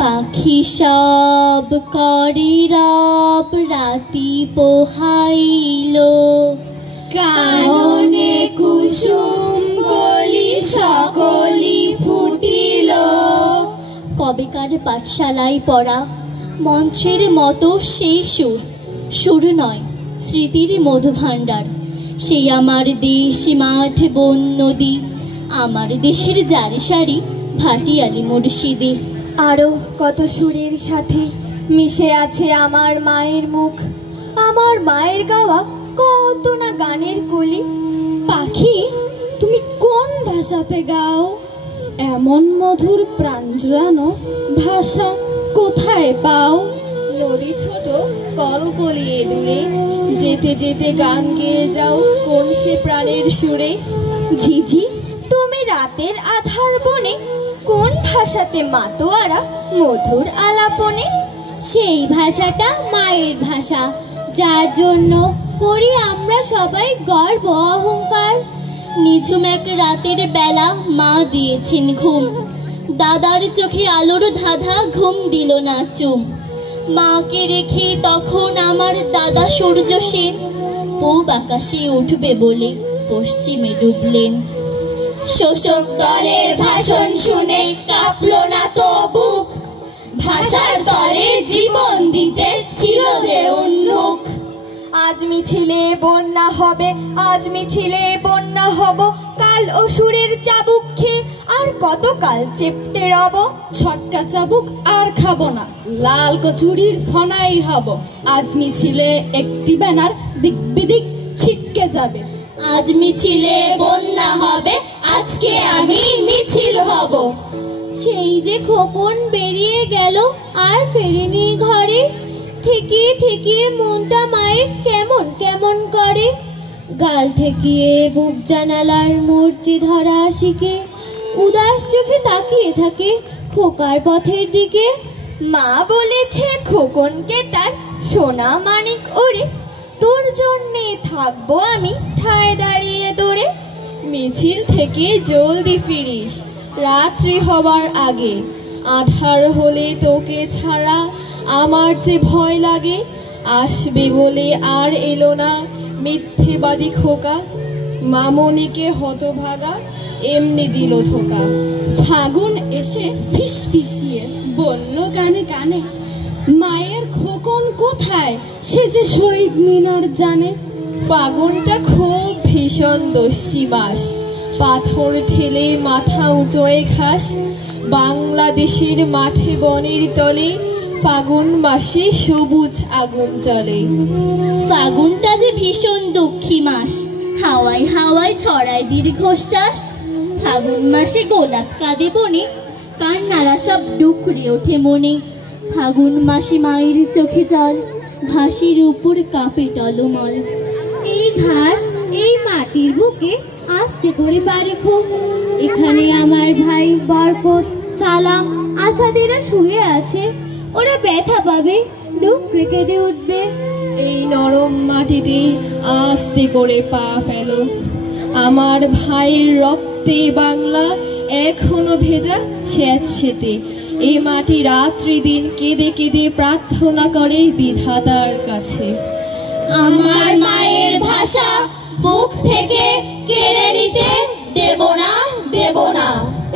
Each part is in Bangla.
পাখি সব করে রব রাতি পোহাইল, কাননে কুসুম কলি সকলি ফুটিল। কবেকার পাঠশালায় পড়া মঞ্চের মতো সেই সুর, সুর নয় স্মৃতির মধুভাণ্ডার। সেই আমার দেশ মাঠ বন নদী, আমার দেশের জারি সারি ভাটিয়ালি মুর্শিদি। আরো কত সুরের সাথে মিশে আছে আমার মায়ের মুখ, আমার মায়ের গাওয়া কত না গানের কলি। পাখি, তুমি কোন ভাষাতে গাও? এমন মধুর প্রাণ জুড়ানো ভাষা কোথায় পাও? নদী ছোট কলকলিয়ে দূরে, যেতে যেতে গান গেয়ে যাও কোন সে প্রাণের সুরে। ঝিঝি, তুমি রাতের আধার বনে কোন ভাষাতে মাতোয়ারা মধুর আলাপনে? সেই ভাষাটা মায়ের ভাষা, যার জন্য করি আমরা সবাই গর্ব অহংকার। নিঝুম এক রাতের বেলা মা দিয়েছেন ঘুম, দাদার চোখে আলোর ধাঁধা ঘুম দিল না চুম। মাকে রেখে তখন আমার দাদা সূর্য সেন পূব আকাশে উঠবে বলে পশ্চিমে ডুবলেন। শোষক দলের ভাষণ শুনে কাঁপল না তো বুক, ভাষার তরে জীবন দিতে ছিল যে উন্মুখ। আজ মিছিলে বন্যা হবে, আজ মিছিলে বন্যা হব, কাল অসুরের চাবুক খেয়ে আর কতকাল চেপটে রব। ছটকা চাবুক আর খাবো না, লাল কচুরির ফনাই হব। আজ মিছিলে একটি ব্যানার দিক বিদিক ছিটকে যাবে। আজ মিছিলে বন্যা হবে, আজকে আমি মিছিল হব। সেই যে খোকন বেরিয়ে গেল আর ফেরেনি ঘরে, থেকে থেকে মনটা মায়ের কেমন কেমন করে। গাল ঠেকিয়ে বুক জানালার মরচি ধরা শিখে উদাস চোখে তাকিয়ে থাকে খোকার পথের দিকে। মা বলেছে খোকনকে তার সোনা মানিক ওরে, তোর জন্যে থাকবো আমি ঠায় দাঁড়িয়ে দৌড়ে। মিছিল থেকে জলদি ফিরিস রাত্রি হবার আগে, আধার হলে তোকে ছাড়া আমার যে ভয় লাগে। আসবে বলে আর এলো না মিথ্যেবাদী খোকা, মামনিকে হতভাগা এমনি দিল ধোকা। ফাগুন এসে ফিস ফিসিয়ে বলল কানে কানে, মায়ের খোকন কোথায় সে যে শহীদ মিনার জানে। ফাগুনটা খুব ভীষণ দস্যি মাস, পাথর ঠেলে মাথা উঁচোয় ঘাস। বাংলাদেশের মাঠে বনের তলে ফাগুন মাসে সবুজ আগুন জ্বলে। ফাগুনটা যে ভীষণ দুঃখী মাস, হাওয়ায় হাওয়ায় ছড়ায় দীর্ঘশ্বাস। ফাগুন মাসে গোলাপ কাঁদে বনে, কান্নারা সব ডুকরে ওঠে মনে। ফাগুন মাসে মায়ের চোখে জল, ঘাসের উপর কাঁপে টলমল। এই ঘাস এই মাটির বুকে আস্তে করে বাড়ি খুব, এখানে আমার ভাই বরকত সালাম আসাদেরা শুয়ে আছে। ওরা ব্যথা পাবে, দুঃখ কেঁদে উঠবে। এই নরম মাটিতে আস্তে করে পা ফেলো, আমার ভাইয়ের রক্তে বাংলা এখনো ভেজা স্যাঁতসেঁতে। এই মাটি রাত্রি দিন কেঁদে কেঁদে প্রার্থনা করে বিধাতার কাছে। আমার মায়ের ভাষা বুক থেকে কেড়ে নিতে দেব না, দেব না।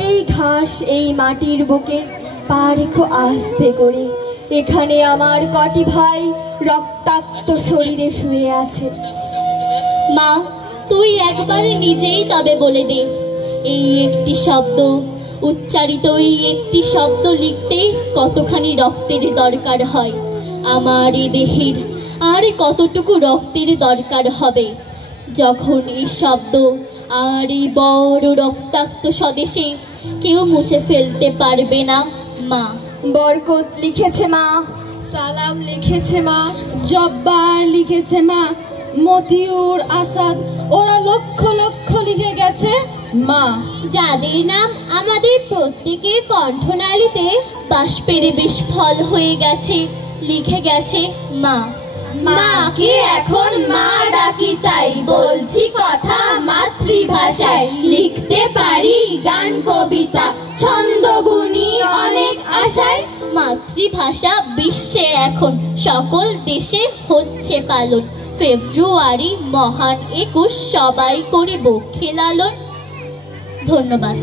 এই ঘাস এই মাটির বুকে পা রেখো আস্তে করে, এখানে আমার কটি ভাই রক্তাক্ত শরীরে শুয়ে আছে। মা, তুই একবার নিজেই তবে বলে দে, এই একটি শব্দ উচ্চারিত, এই একটি শব্দ লিখতে কতখানি রক্তের দরকার হয়। আমার এ দেহের আর কতটুকু রক্তের দরকার হবে যখন এই শব্দ আর এই বড় রক্তাক্ত স্বদেশে কেউ মুছে ফেলতে পারবে না। মা। বরকত লিখেছে মা, সালাম লিখেছে মা, জব্বার লিখেছে মা, মতিউর আসাদ, ওরা লক্ষ লক্ষ লিখে গেছে মা। যাদের নাম আমাদের প্রত্যেকের কণ্ঠনালীতে বাষ্পের বিস্ফল হয়ে গেছে, লিখে গেছে মা। মাকে এখন মা ডাকি, তাই বলছি কথা মাতৃভাষায়। লিখতে পারি গান কবিতা, ছন্দ বুনি অনেক আশায়। মা মাতৃভাষা বিশ্বে এখন সকল দেশে হচ্ছে পালন। ফেব্রুয়ারি মহান 21 সবাই করিব খেলালন। ধন্যবাদ।